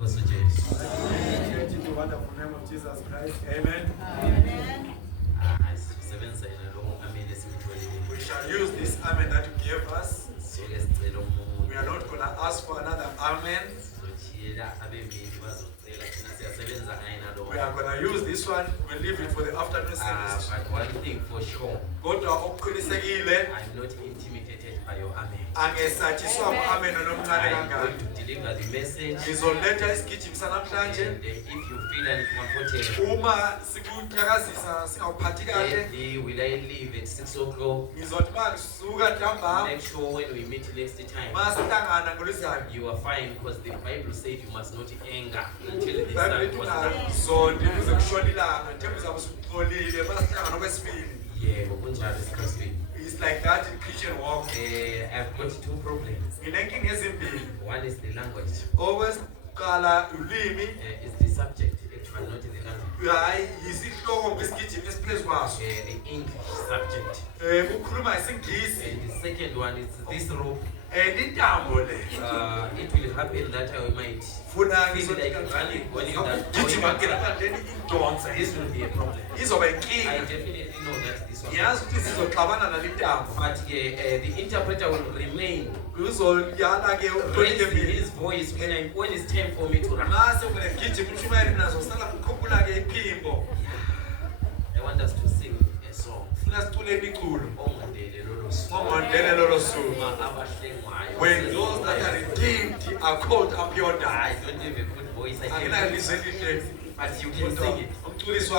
In the wonderful name of Jesus Christ. Amen. Amen. We shall use this amen that you gave us. We are not going to ask for another amen. We are going to use this one. We'll leave it for the afternoon service. But one thing for sure, I'm not intimidated by your amen. I'm going to deliver the message. And if you feel uncomfortable, will I leave at 6 o'clock? Make sure when we meet next time, you are fine, because the Bible says you must not anger until the sun goes down. Yeah, it's like that in Christian walk. I've got two problems. One is the language. Always is the subject, actually, not the language. The English subject. And the second one is this rope. It will happen that I might feel like running when you this will be a problem. I definitely know that this one. But the interpreter will remain raising his voice when it's time for me to run. I want us to sing a song. When those that are redeemed are called up your die. I don't have a good voice. I can listen to it. But you can sing it. First Samuel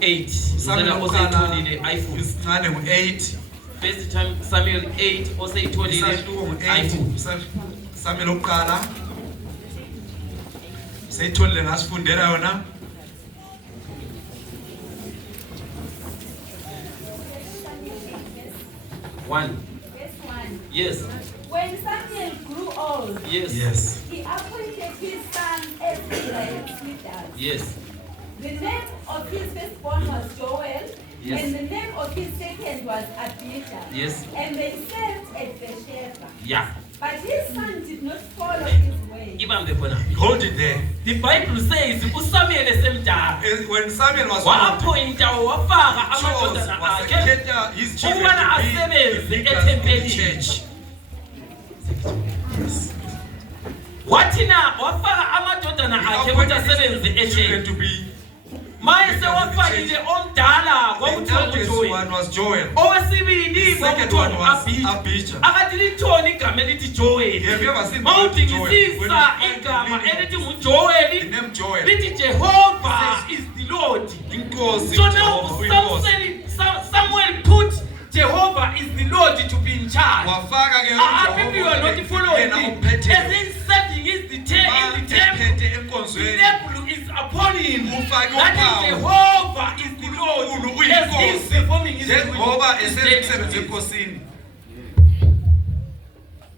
8. Samuel 8. First Samuel 8 also told Seyitholile ngasifundela yona. One. Yes. When Samuel grew old, Yes. he appointed his son as Israel's leader. Yes. The name of his firstborn was Joel, Yes. and the name of his second was Abijah. Yes. And they served at Beersheba. Yeah. But his son did not follow his way. Ibambe khona. Hold it there. The Bible says uSamuel esemdala When Samuel was waphointa wafaka amadodana akhe his children ukubana to be asebenze the ethempelini. church. Yes. Wathi na wafaka amadodana akhe ukuthi asebenze Children ethempelini. to be. Maye sewafakile omdala The kwakuthiwa eldest nguJoel. one was Joel. Owesibili The second kwakuthiwa one was nguAbijah. Abijah. Akathi lithoni igama elithi Joel. Have you ever seen the word Joel? Mawudingisisa igama elithi nguJoel The name Joel. lithi Jehovah is the Lord. Inkosi So Jehovah, now uyinkosi. Samuel put Jehovah is the Lord to be in charge. Wafaka ke People you are not following yena me. ophethe. As in serving is the in the temple. Ephethe The enkonzweni. temple is upon him. Ufake That uphawu. is Jehovah is the Lord. uNkulunkulu As he is performing his Njengoba his esemsebenzi duties. enkosini.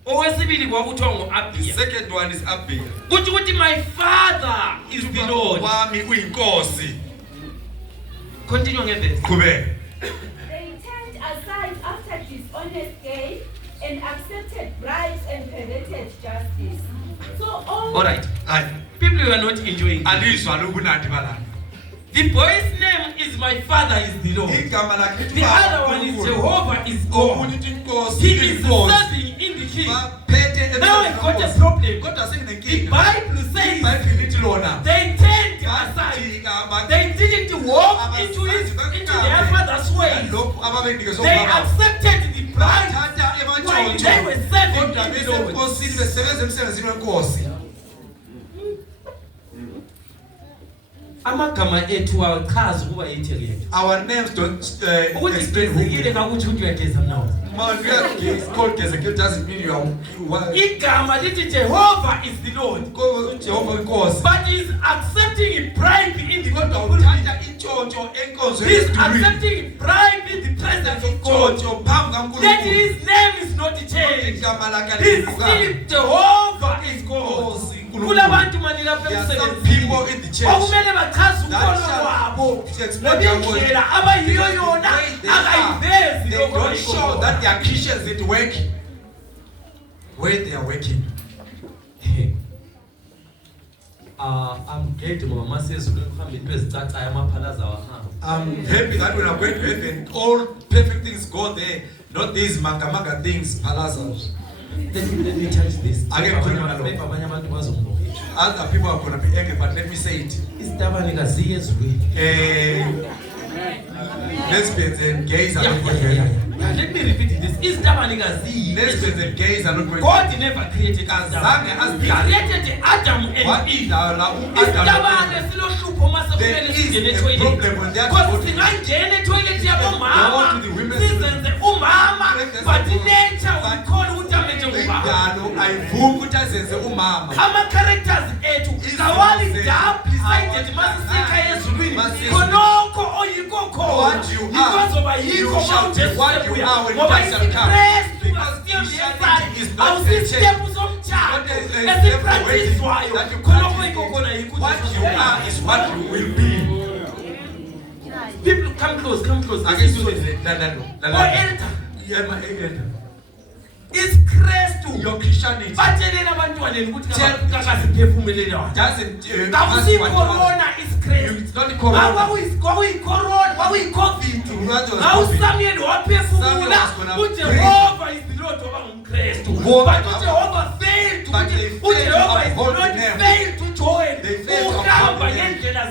Owesibili kwakuthiwa The nguAbijah. second one is Abijah. Kuthi ukuthi my father is the Lord. Wami uyinkosi. Continue ngeverse. Qhubeka. They turned aside after dishonest gain and accepted bribes and perverted justice. So All right. Hayi. People who are not enjoying. Alizwa lokunandi balana. The boy's name is my father is the Lord. Igama lakhe The other one is Jehovah is God. Ukuthi inkosi He is inkosi. serving in the king. Baphethe Now I got a problem. Kodwa The sekunenkinga. Bible says iBhayibheli lithi lona. they turned aside. They didn't walk into their father's ways. Lokhu ababenikezwe They ubaba. accepted the bride Bathatha while emantshontsho. they were serving Kodwa in the Lord. besenkosini besebenza emsebenzini wenkosi. Amagama ethu achaza ukuba yitheke yethu. Our names don't Ukuthi explain who we sigezekile are. ngakuthi uthi uyageza now. Man, it's called Gezekil doesn't mean you are Igama lithi Jehovah is the Lord. Jehovah inkosi. But he's accepting a bribe in the Kodwa pulpit. uthatha intshontsho enkonzweni He's yesibili. accepting a bribe in the presence of God. Intshontsho phambi Yet kaNkulunkulu. his name is not changed. Igama lakhe He's aliguqukanga. still Jehovah is God. Inkosi Kulabantu mani lapha There are some emsebenzini. people in the church Okumele bachaze that ukhono shall kwabo. explain their word. Nobindlela abayiyo yona They akayivezi lokho don't show ayikho. that they are Christians at work where they are working. I'm glad ngoba masezulu kuhamba into ezicacayo amaphalaza wahamba. I'm happy that when I'm going to heaven, all perfect things go there, not these manga things, palazas. Let me touch this. Ake ngikhuluma nalokho. Maybe abanye abantu bazongibokela. Other people are going to be angry, but let me say it. Isitabane kaziye ezulwini. Lesbians and gays are not going to Yeah. heaven. Let me repeat this. Isitabane kaziye. Lesbians and gays are not going to God never created Kazange Adam. He azidala. created Adam and Eve. Adam. Isitabane silohlupho mase There kumele is singene a toilet. problem when they are Because going to- singangena etoilet Go yabomama. to the women's Sizenze umama. But nature But ukhona ukuthi amenze ubaba. Indalo ayivumi ukuthi azenze umama. Ama-characters ethu kawali decided masisika ezulwini Masizwe. khonokho oyikho khona What you yikho are, zoba you yikho shall be what you are when ngoba Christ shall come. isiKristu Because asiyem Christianity is yeside not a awusisitepu church. somtshado What is a step away esipraktiswayo that you khonokho practice yikho khona yikho What you are is what you will be. people come close Ake sizwe lalalo. elder isiKristu Your Christianity batshelela abantwaneni ukuthi Tell- kakasiphefumulelana doesn't kakusikorona isiKristu It's not the corona. kwakuyikorona kwakuyicovid What was ngawusamuel Samuel waphefumula was gonna uJehova is the Lord waba ngumKristu Who- but uJehova failed But they failed to uJehova is uphold not the name. failed to join They failed to uhamba uphold the name. ngendlela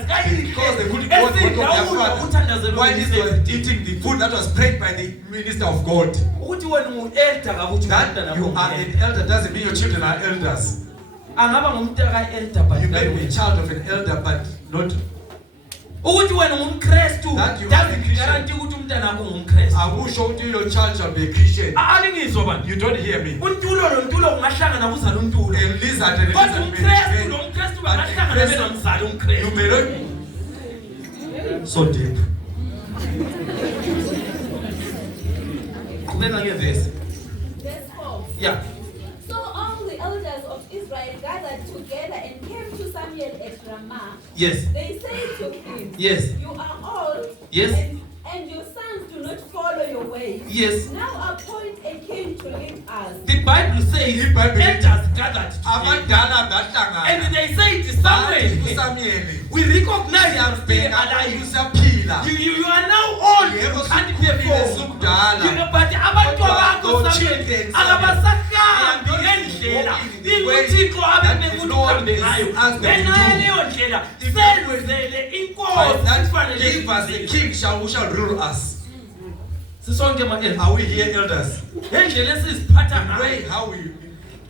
Because they couldn't go to esidawula God uthandazelwe while he was eating the food that was prayed by the minister of God. ukuthi wena ungu-elder kakuthi That you are an elder doesn't mean your children are elders. angaba ngumntaka elder but You may be a child of an elder, but not ukuthi wena ungumKristu That you are a doesn't Christian. guarantee ukuthi umntana wakho ungumKristu. I will show you your child shall be a Christian. Alingizwa bani? You don't hear me. Untulo lontulo kungahlangana kuzala untulo. A lizard and a Kodwa lizard umKristu nomKristu bangahlangana bezomzala You umKristu. may not. So deep. Qhubeka ngevesi. Verse 4. Yeah. So all the elders of Israel gathered together and came to Samuel at Ramah. Yes. They said to him, Yes. You are old, Yes. and your sons do not follow your ways. Yes. Now appoint a king to lead us. The Bible says The Bible- elders gathered together. Abadala bahlangana. And they say to Samuel, Samuel. we recognize you are still alive. Usaphila. You are now old. Yebo You can't sukhulile perform. sukudala. But abantu bakho Kodwa Samuel children, akabasahambi Samuel, ngendlela walking in the way uThixo that abekuthi the Lord uhambe is ngayo. asked them to Ngenxa do. yaleyo ndlela If senzele inkosi That kufanele give us a king who shall rule us. sisonke ma-elders. Are we here, elders? Ngendlela esiziphatha The way ngayo how we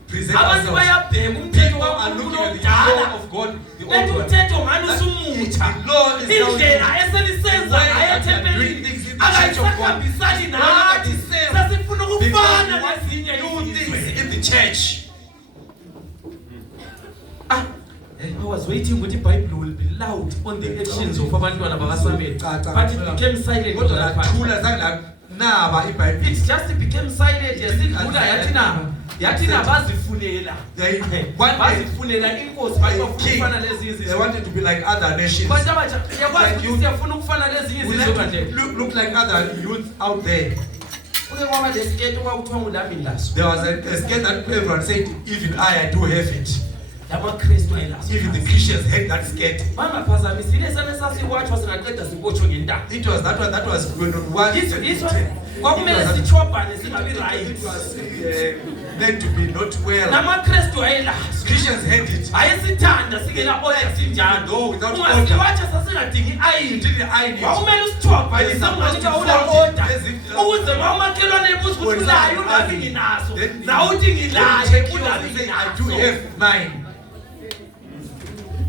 present abantu ourselves. bayabheka umthetho People are kaNkulunkulu looking at the omdala law of God, the bethi old one. umthetho ngani That usumutsha the law is now indlela new. eselisenza The way ngayo that we are doing ethempelini things in the church of God. akayisahambisani No longer nathi the same. sesifuna Because ukufana we want nezinye new things izizwe. in the church. I was waiting ukuthi iBhayibheli will be loud on the actions of abantwana bakaSamuel, but it became silent. Kodwa lathula zange lanaba iBhayibheli. It just became silent. Yasidlula yathi nabazifunela One day, bazifunela inkosi a bafuna king, ukufana lezi they izizwe. wanted to be like other nations. Bantu abatsha yakwazi Like you. ukuthi siyafuna ukufana lezi We izizwe like kanje. to look like other youth out there. Uke kwaba lesiketi okwakuthiwa nguLami laso. There was a skate that everyone said, even I do have it. LamaKristu ayelaso. Even the Christians had that skate. Bangaphazamisi ile sana sasiwatshwa singaqeda sibotshwe ngentaba. It was that one that was going on one. Kwakumele sichobhane singabi right. It was meant to be not well. NamaKristu ayelaso. Christians had it. Ayesithanda singena order sinjalo. No, without order. Ungasiwatsha sasingadingi You ayini. didn't iron it. Kwakumele usichobha Yes, isamanje supposed una to order. fold it. Ukuze mawumakhelwane ebuza ukuthi When ulayo something unami happens, nginaso. then Nawuthi you ngilayo check yours unami and say, I do nginaso. have mine.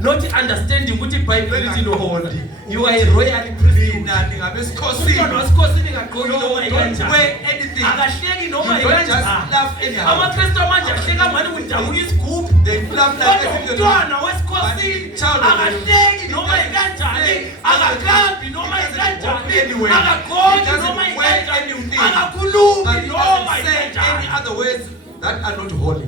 Not understanding ukuthi iBhayibheli lithi no hold. You are a royal priesthood. Mina ningabesikosini. Umntwana wesikhosini ngaqoki No, noma don't ikanjani. wear anything. Akahleki noma You don't just ikanjani. laugh anyhow. AmaKristu amanje ahleka manje kudabuka isigubhu. They laugh like Kodwa as if umntwana wesikhosini akahleki noma ikanjani. Akakambi noma ikanjani. Akagoki noma ikanjani. Akakhulumi noma say any ikanjani. other words that are not holy.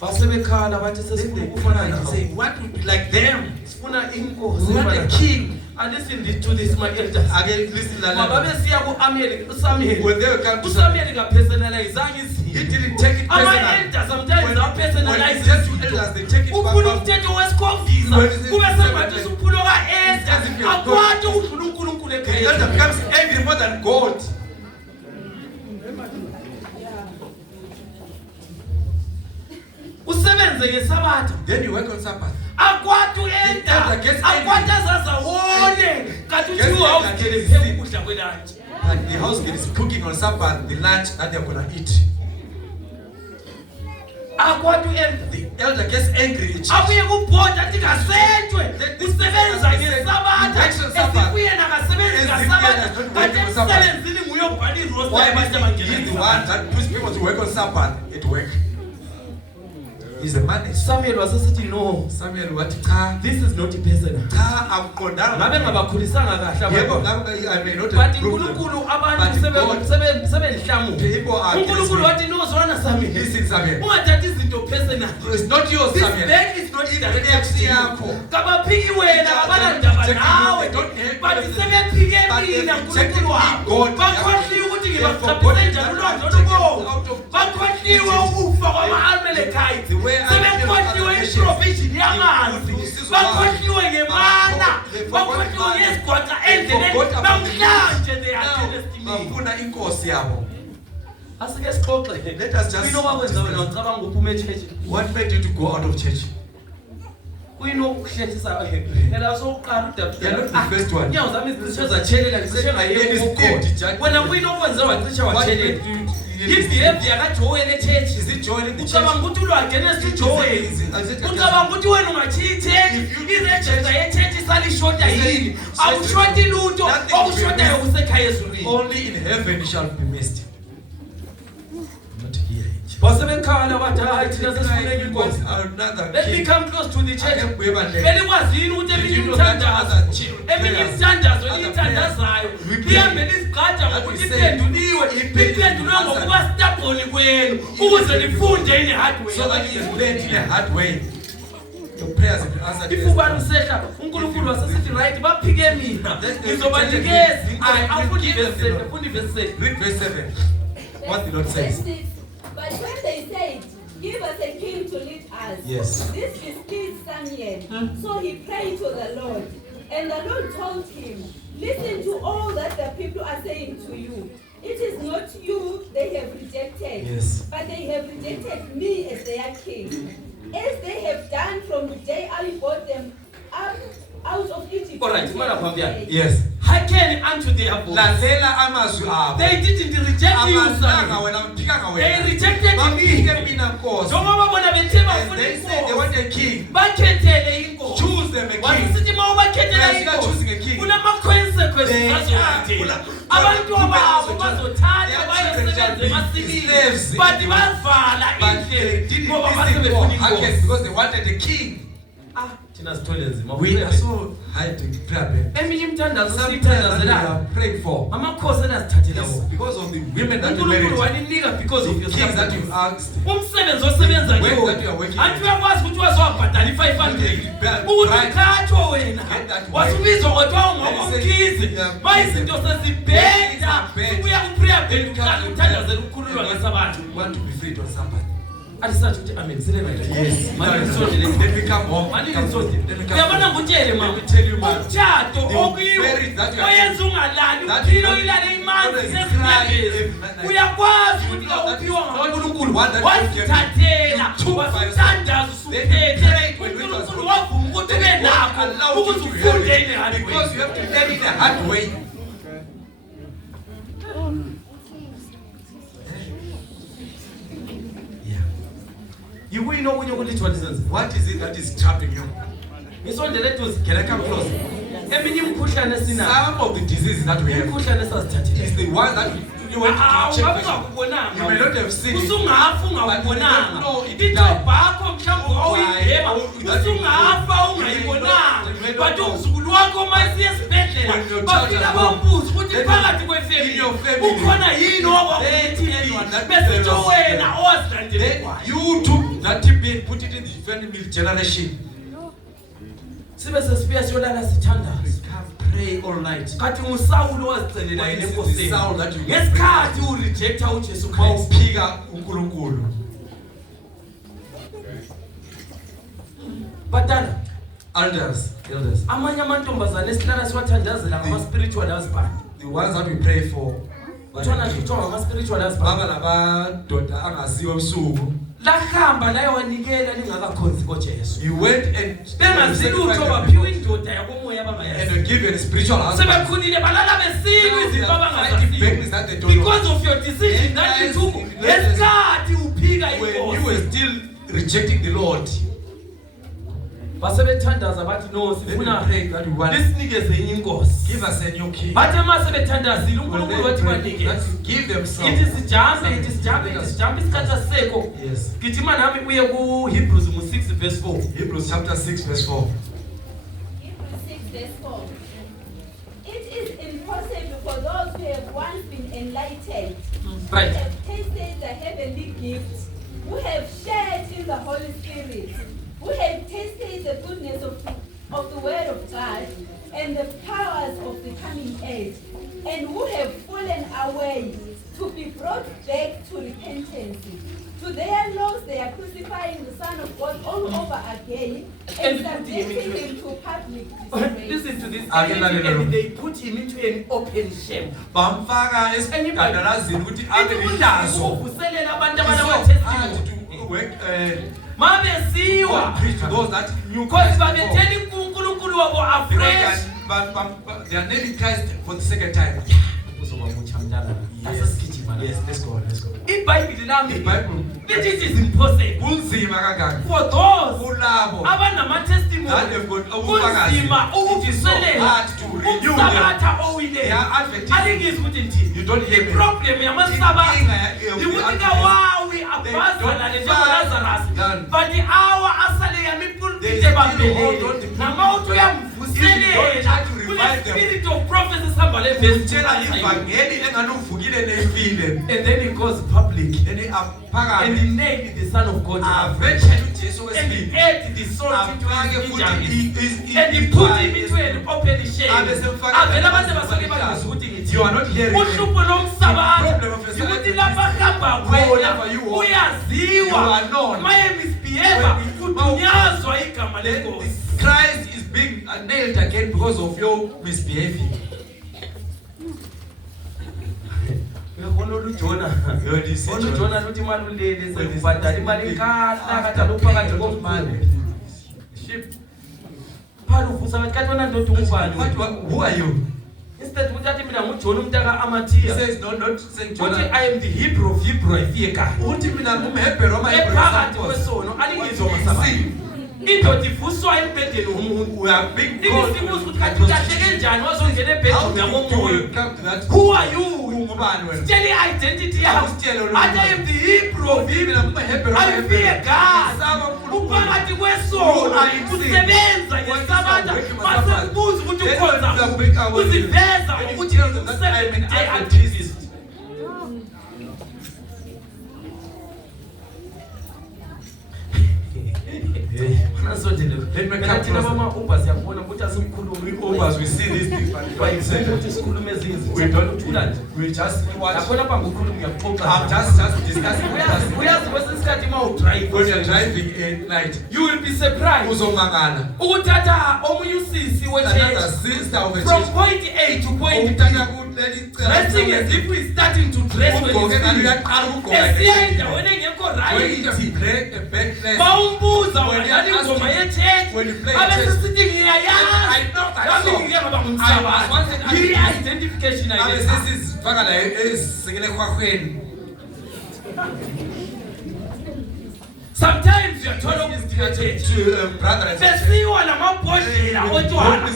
Basebekhala bathi sesifuna ukufana nabo. Say, what would be like them? Sifuna inkosi. We want a king. And listen to this, my elders. Again, listen, Mababe siya ku-Samuel. when they come to uSamuel ka-personalizanga he izinto. didn't take it personal. Ama-elders sometimes When apersonalize it gets to izinto. elders, they take it Uphula personal. umthetho wesikhombisa. When it's- Kube sengathi usuphulo ka-Esther. As if you're Akwati ukudlula uNkulunkulu The elder ekhaya. becomes angry more than God. Usebenze ngeSabatha. Then you work on Sabbath. Akwati The elder gets u-Esther. angry. Akwati azazawone. Kanti Gets uthiwa angry. awugele phela ukudla kwelantshi. And the house girl is cooking on Sabbath the lunch that they're gonna eat. Akwati u-Esther. The elder gets angry. Abuye kubhoda athi kasetshwe usebenza ngeSabatha esibuye nakasebenzi ngaSabatha kanti emsebenzini nguye obhala iroster Why yabantu must he abangena be the one that puts people to work on Sabbath at work? He's the man. Samuel wasesithi no, Samuel wathi cha this is not personal. cha akuqondanga. Ngabe ngabakhulisanga kahle Yebo abantu. ngabe I may not But have proved them. uNkulunkulu But abantu God, sebendihlamule. people are uNkulunkulu against me. wathi no zwana Samuel. Listen, Samuel. Ungathathi izinto personal. It's not yours, This Samuel. bank is not directed to you. yakho. Kabaphiki wena kabanandaba nawe. But sebephike mina uNkulunkulu wabo. Bakhohliwe ukuthi ngibachaphise njalo ulondlo lubo. Bakhohliwe ukufa kwama-Amalekite. Sebekhohliwe i-provision yamanzi. Bakhohliwe ngemana. Bakhohliwe ngesigwaca endleleni. Namhlanje they are telling me. Bafuna inkosi yabo. Asike sixoxe. Let us just Inokwenza wena ucabanga uphume e-church. what made you to go out of church? Uyinokuhlethisa ela sokuqala You are not the first one. Nyawo zami zicishe zatshelela ngicishe ngayeki wena kuyinokwenza wacishe What watshelela made you ibehavior kaJoel eChurch Is it joining the church? ucabanga ukuthi ulwagene Is siJoel it- ucabanga ukuthi wena ungachiyi iChurch iregister ye-church isalishota yini awushoti lutho okushotayo kusekhaya ezulwini. Only in heaven shall be missed. Not here. Basebekhala bathi hayi thina sesifuneka inkosi. Another Let me king. come close to the church. Did Vele kwazini ukuthi eminye imithandazo eliyithandazayo lihambele izigqaja ngokuthi iphendulwe ngokuba stubborn kwenu ukuze lifunde in a hard way. So that it is learned in a hard way. Your prayers will be answered. Ifuba lusehla uNkulunkulu wasesithi right baphike mina ngizobanikeza afundi verse 7. Read verse 7. What the Lord says. But when they said, give us a king to lead us, Yes. this is King Samuel. So he prayed to the Lord. And the Lord told him, listen to all that the people are saying to you. It is not you they have rejected, Yes. but they have rejected me as their king. As they have done from the day I brought them up out of Egypt. All right, Yes. hearken unto their voice. Lalela amazwi abo. They didn't reject you, Abantanga son. wena uphika They ngawena. rejected me. Baphike mina Nkosi. Njengoba bona bethema As ufuna they say they inkosi. want a king. Bakhethele inkosi. Choose them a king. Wasisithi uma ubakhethela They are not choosing a inkosi. king. Kunama-consequences They are- azokulandela. Abantu babo bazothatha Their bayosebenza children shall be emasimini. slaves. But bavala But they indlela didn't ngoba listen for basebefuna hearken inkosi. because they wanted a king. Thina sithole nzima. We are so high to prayer. Eminye imithandazo Some prayers that we siyithandazelayo. are praying for. Amakhosi enazithathela Yes, wona. because of the women that you uNkulunkulu married. waninika because of your Kings that sacrifice. you asked. Umsebenzi osebenza Work kiwo that you are working. anti uyakwazi ukuthi wazowabhadala i-500 ukuthi ukhathwe wena wasubizwa kwathiwa ungomkhizi ma izinto sezibheda ubuya kuprayer bed uqala uthandazela ukukhululwa ngesabathu. You want to be freed on Sabbath. Alisathi ukuthi amen celebrate. Yes. Manje nisondele. Then we come home. Manje Come home. nisondele. Then we come Uyabona home. ngutshele mama. Let me tell you, man. Umtshado The okuyiwo marriage that you are oyenza ungalali that uphilo you ilale imanzi always sezinyangezi. cry every night. Uyakwazi You ukuthi know that awuphiwa is not nguNkulunkulu one that you gave. wasithathela You took by wasithandaza yourself. Then you usuphethe prayed when it was uNkulunkulu good. wavuma ukuthi ube Then God nakho allowed you ukuze to ufunde have in a it hard way. because you have to learn in a hard way. Yikuyini okunye okulithi walizenza? What is it that is trapping you? Ngisondele eduze. Can I come close? Eminye imikhuhlane esinayo Some of the diseases that we have imikhuhlane esazithathile. is the one that you went to check Ungabe for. ungakubonanga. You may not have seen it. Usungafa But you ungakubonanga. don't know it Ithobha yakho mhlawumbe Why? awuyideba. That you- Usungafa you may ungayibonanga. not But know. umzukulu wakho uma esiya esibhedlela When your child bafika is born, bambuza ukuthi then phakathi in kwefemini your family, ukhona yini then anyone that besithi belongs to wena them. owazilandele Then kwayo. you took that TB and put it in the family generation. Sibe sesibuya siyolala sithandaza. We can't pray all night. Kanti nguSawuli owazicelela Why yena is it the enkosini. Saul that you get Ngesikhathi urejecta uJesu Kristu. Mawuphika uNkulunkulu. Badala Elders. amanye amantombazane esilala siwathandazela ngama-spiritual husband. The ones that we pray for. Kuthiwa nje kuthiwa ngama-spiritual husband. Baba labadoda angaziwa ebusuku. Lahamba laye wanikela lingakakhonzi koJesu. You went and Bengazi lutho baphiwa indoda yakomoya and abangayazi. you give a spiritual husband. Sebekhulile balala besilwa izinto Fighting battles that they abangazaziyo. don't know. Because of your decision that you took ngesikhathi uphika When you inkosi. were still rejecting the Lord, Basebethandaza bathi no then sifuna we pray that we want lisinikeze enye inkosi. give us a new king. Bathi uma sebethandazile Well, uNkulunkulu then wathi pray banikeze. that give them some. Ithi sijambe isikhathi asisekho. Yes. Gijima nami uye ku-Hebrews 6 verse 4. Hebrews chapter 6 verse 4. Hebrews 6 verse 4. It is impossible for those who have once been enlightened, who Right. have tasted the heavenly gift, who have shared in the Holy Spirit, who have tasted the goodness of the Word of God and the powers of the coming age, and who have fallen away, to be brought back to repentance. To their laws they are crucifying the Son of God all over again and subjecting him to public disgrace. Listen to this. Hallelujah. And they put him into an open shame. Bamfaka esigadarazini ukuthi abe Ithi lihlazo. ukuvuselela abantu It's so abanamatestimony. hard to work Mabesiwa. preach to those that knew Because Christ babethela before. uNkulunkulu wabo Because afresh. they are naming Christ for the second time. Yes, let's go. iBhayibheli lami lithi it is impossible for those abanama-testimony kunzima ukuvuselela umsabatha owileyo. Alingizwa ukuthi ndini iproblem yamasabatha yikuthi kawawi abhazana le njengoLazarus but awa asale yamipulpite ebambelele namawuthi uyamvuselela kule-spirit of prophecy sihamba and then he goes public and he named the Son of God and he ate the salt into his injuries and he put him into an open shade. Avela abantu abasake bangizwa ukuthi ngithi uhlupho lomsabatha yikuthi lapha hamba khona uyaziwa maye misbehave kudunyazwa igama lenkosi. Christ is being nailed again because of your misbehaving. Jona luthi imali ulele sekubhadala imali enkahla kade lophakathi komfane. Ship. Phala uvusa bathi kanti wena ndoda ungubani? Who are you? Instead ukuthi mina nguJona umntaka Amathia. Says not saying Jonah. I am the Hebrew of Hebrew efika. Uthi mina ngumHebrew amaHebrew. Ephakathi kwesono alingizwa masabatha. Indoda ivuswa embhedeni womuntu. We are being called. Isibuzo ukuthi kanti uyahleke njani wazongena ebhedeni yamomoya? Who are you? Tell your identity. I am the Hebrew of Hebrew. I fear God. Uphakathi kwesono usebenza ngesabatha masekubuza ukuthi ukhonza uziveza ukuthi u7 day activist. We see these things, we just watch. I'm just discussing with us. When you're driving at night, You will be surprised. uzomangala. Ukuthatha omunye usisi Another we sister of a from church. point A to point B. Dressing as if we starting to dress when it's esiya endaweni engekho right. Bawumbuza wadlala ingoma ye-church. Abesesithi ngiyayazi. Nami ngike ngaba ngumsabatha. Yi-identification identity. Sometimes you are told sesiwa namabhodlela otshwala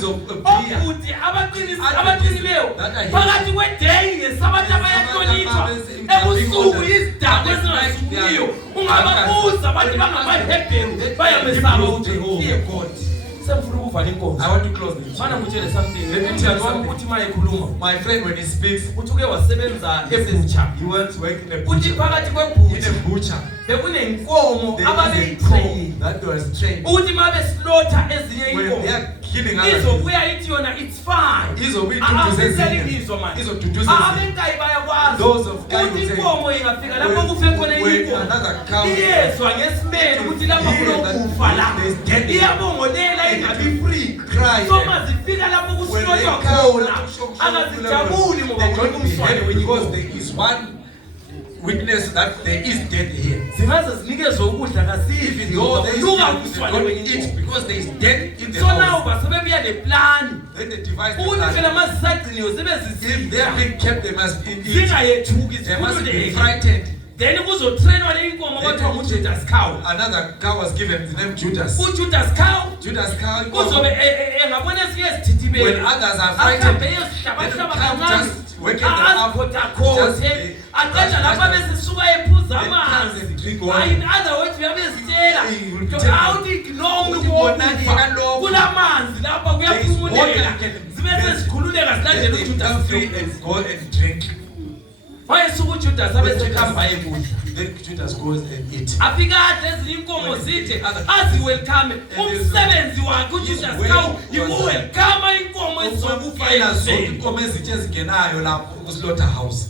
okuthi abaqinileyo phakathi kweday ngesabatha bayahlonitshwa ebusuku izidakwa ezingasukuliyo ungababuza bathi bangamaHebheru bayamesaba uJehova. Semfuna ukuvala inkonzo. I want to close this. Mana ngitshele something. Umngane wami uthi maye ekhuluma. My friend, when he speaks, Uthi uke wasebenza eButcher. he wants to work in a Uthi butcher. phakathi In kweButcher a butcher. bekunenkomo There is a ababeyitrain. cow that was trained. Uthi mabe slaughter ezinye When inkomo they are killing others, izobuya ithi yona it's fine. izobuyithuthuzezile. Abenkayi bayakwazi Those of Kai ukuthi will say, inkomo ingafika lapho kufe khona when inkomo another cow iyezwa ngesimeni ukuthi lapha kulokufa la iyabongolela ingabi free. cries, So mazifika lapho when they kusilotshwa cow khona angazijabuli ngoba they khona don't be happy umswane because there is one witness that there is death here. zingaze zinikezwe ukudla kasivi Even though there is luka death, they umswane don't wenye eat inkomo. because there is death in the So now house. basebebuya neplani Then they devise the ukuthi plan. phela mazisagciniwe If they are sebezizidla being kept, they must eat. zingayethuki They must be zikhululeke. frightened. Then kuzotrainwa le inkomo kwathiwa nguJudas cow. Another cow was given the name Judas. uJudas cow Judas cow. kuzobe engabona esinye esithithibele When others are frightened, ahambe let them eyosihlabahlaba come kancane just working them up. azikhotakhothe aqeda lapha besisuka ephuza amanzi. Then drink In water. other words uyabezitshela He will be telling awuthi ignore umuntu Ukuthi wokufa lokhu. kulamanzi lapha There is water kuyaphumuleka you can zibe sezikhululeka zilandela Then they come uJudas free and go and drink. wayesuka uJudas abesehamba ekudla Then Judas goes and eat. afika ade ezinye inkomo zithe aziwelcome umsebenzi wakhe uJudas cow yiwelcome inkomo ezizokufa Zonke ezweni. inkomo ezitsha ezingenayo lapho kuslaughter house.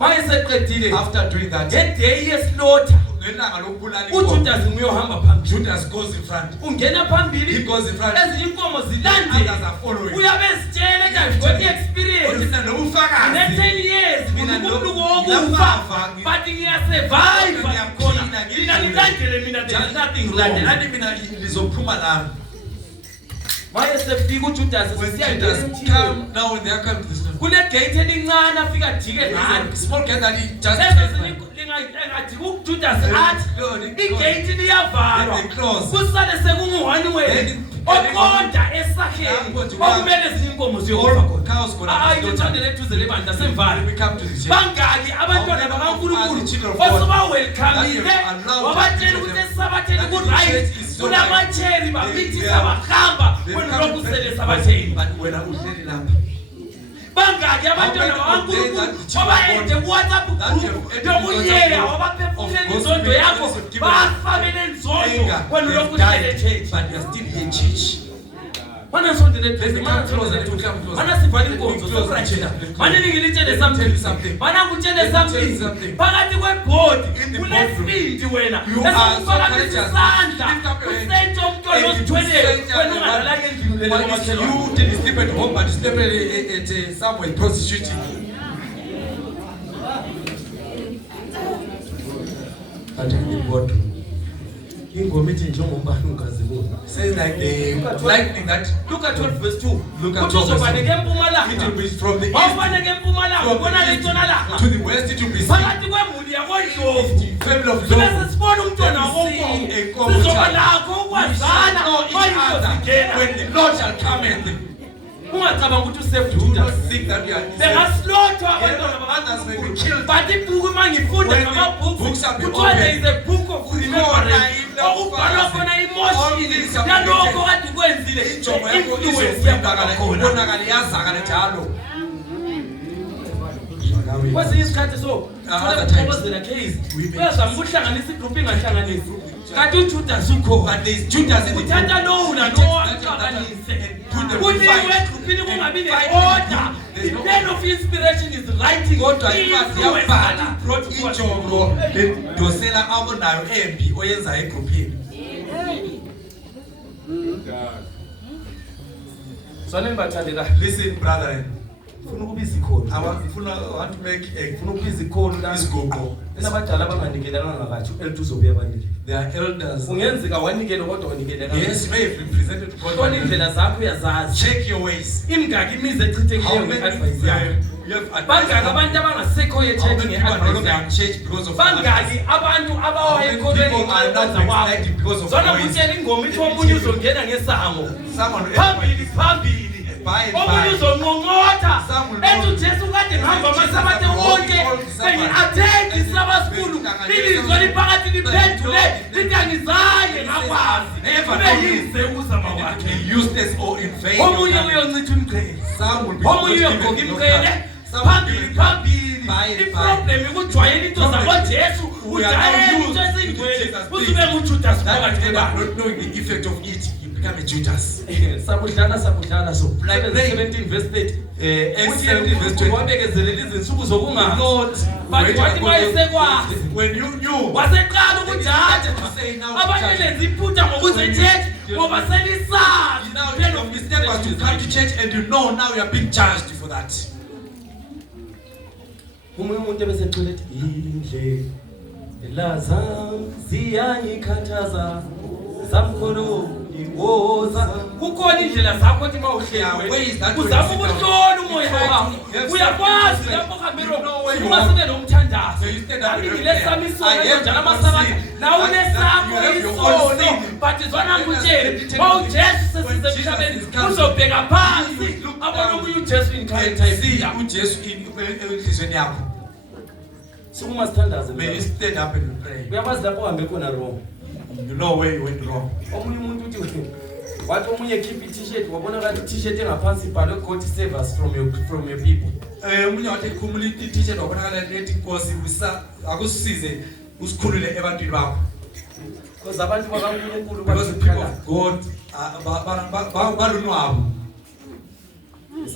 Mayeseqedile After doing that, ngeday yeslaughter ngelanga lokubulala inkomo, uJudas nguyohamba phambili Judas goes in front. ungena He phambili goes in front. ezinye inkomo Others zilandele are following. uyabezitshela ukuthi I've got the experience Mina nobufakazi. ne-10 years Mina ngumlungu nginamava. wokufa but ngiyasurvive Ngiyaphila, khona ngiyila. mina ngilandele mina there is nothing wrong. Landelani mina lizophuma nami. When Judas come now, when they are coming to this kule gate elincane afika jike a small gate that he just lingathi uJudas athi igate liyavalwa kusale sekungu-one way oqonda esaheni okumele zinkomo ziyokufa khona ayithandele eduze lebandla semvalo bangaki abantwana bakaNkulunkulu osebawelcomile wabatshela ukuthi esabatheni ku-right kulamacheri bamithisa bahamba wena lokhu sele sabatheni bangaki abantwana bakaNkulunkulu abaende ku-WhatsApp group yokuyeya wabaphefumlela inzondo yakho bafamele inzondo wena lokhu usele church mana sondele phezulu mana sivala inkonzo sokratshela mana ningilitshele something mana ngutshele something phakathi kwebhodi kunesibindi wena esifakathisa isandla usente umntwana osithweleyo wena ungadlalanga endlini lelo you didn't sleep at home but you slept at somewhere prostituting. Says like the lightning that look at 12 verse 2. Look at 12 verse 2. It will be from the east to the west. It will be phakathi kwemuli yakoNdlovu family of bese sibona umntwana wonke sizoba lakho ukwazana when the Lord shall come and ungacabanga ukuthi usave do Judas not think that we are bengaslothwa abantwana others may be killed. but ibhuku mangifunda ngamabhuku kuthiwa there is a book of remembrance okubhalwa khona emotion nalokho kade ukwenzile influence yabhala khona kwesinye isikhathi so thokozela case uyazama ukuhlanganisa igroup ingahlanganisi kanti uJudas ukhona uthatha lowo nalowo ahlanganise kuthi wegroupini kungabi ne-order. The pen of inspiration is writing yabhala injongo ledosela abonayo embi oyenza egrouphini. Sonke bathandela Listen brethren, ufuna ukubiza ikhona I want to make ufuna ukubiza ikhona isigoqo. Enabadala abanganikelanga ngakathi elituzobuya abanike. There are elders. Ungenzeka wanikele kodwa wanikelanga. Yes, you may have represented God. Kodwa indlela zakho uyazazi. Check your ways. Imingaki imize echithekileyo nge-advice yakho. Bangaki abantu abangasekho ye-church nge-advice yakho. Bangaki abantu abawayekholweni ngenza kwakho. Zona kutshela ingoma ithi omunye uzongena ngesango. Phambili. Omunye uzonqonqotha ethi uJesu kade ngihamba amasabatha wonke sengi-attend isabasikhulu ilizwe liphakathi liphendule lithi angizange ngakwazi kube yize ukuzama kwakhe omunye uyoncitha umqhele omunye uyogqoka imqhele phambili iproblem ikujwayela into zakoJesu ujayela into ezingcwele uzube nguJudas phakathi kwebandla. Become a Judas. Sabudlala so. 17 verse 30. Wabekezelela izinsuku zokungazi. But wathi mayisekwazi. When you knew. Waseqala ukujaja. Abanye lenza iphutha ngokuze church ngoba selisazi. Now your mistake was to come to church and you know now you are being charged for that. Umuntu ebesecela ethi indlela zami ziyangikhathaza zamkhulu ngoza kukhona indlela zakho ethi mawuhleli uzama ukuhlola umoya wakho uyakwazi lapho khambero uma sibe nomthandazo abingile sami isona njalo amasabatha nawe unesakho isona but zona ngutshela mawuJesu sesize emhlabeni uzobheka phansi abona omunye uJesu incharacter uJesu enhlizweni yakho. Sukuma sithandaze May you stand up and pray. Uyakwazi lapho uhambe khona wrong. You know where you went wrong. Omunye umuntu uthi wathi omunye keep i-t-shirt wabona kathi i-t-shirt engaphansi ibhalwe God save us from your people. Omunye wathi khumula i-t-shirt wabonakala lethi Nkosi akusize usikhulule ebantwini bakho. Because abantu bakaNkulunkulu because the people of God balunwabo. On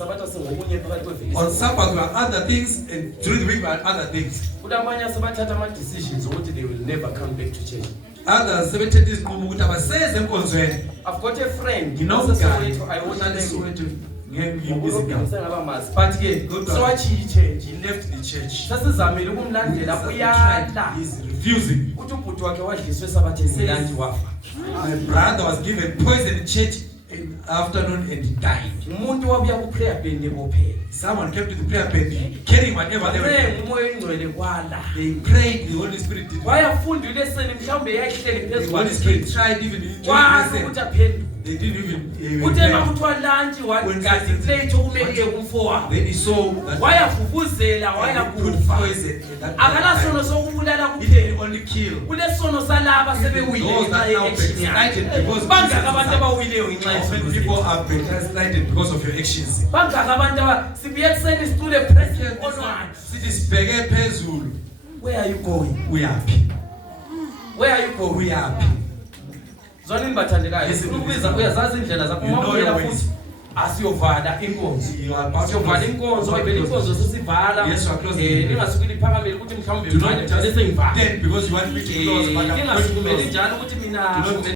Sabbath we have other things and during the week we have other things. Kudamanye sabathatha ama decisions ukuthi they will never come back to church. Others sebethethe izinqumo ukuthi abaseze enkonzweni. I've got a friend, you know, I want to but so he left the church. Sasizamile ukumlandela uyala. He's refusing. Uthi ubhuti wakhe wadliswe sabatheni ngelanti wafa. My brother was given poison in church afternoon and he died. Umuntu wabuya ku prayer band ebophela. Someone came to the prayer band carrying whatever they were. Umoya engcwele kwala. They prayed, the Holy Spirit did. Wayafunda lesson mhlawumbe yayihleli The phezulu. Holy Spirit tried even in Kwazi ukuthi aphendule. they didn't even Uthe pray. makuthiwa lunch wagazi plate okumele umfowabo. Then he saw that Wayavuvuzela they put wayakufa. poison in that Akalasono sokubulala he didn't kuphela. only kill Kulesono salaba sebewile those that ngenxa now ye-action yakhe. backslided because Bangaka abantu abawileyo ngenxa how yesono many zethu? people are backslided because of your actions. Bangaka abantu sibuye kuseni situle president onwani. Sithi sibheke phezulu. Where are you going? Uyaphi? Where are you going? Uyaphi? Zonini bathandekayo. Yes, Ukubiza uyazazi indlela zakho. You know Uma your uvela ways. futhi asiyovala inkonzo. You are about to Siyovala close. inkonzo ayivela inkonzo sesivala. Yes, you are closing. Ningasukeli phakameli ukuthi mhlawumbe Do manje not just sengivala. then because you want me to close, but I'm going to Ningasukumeli close. njalo ukuthi mina Do not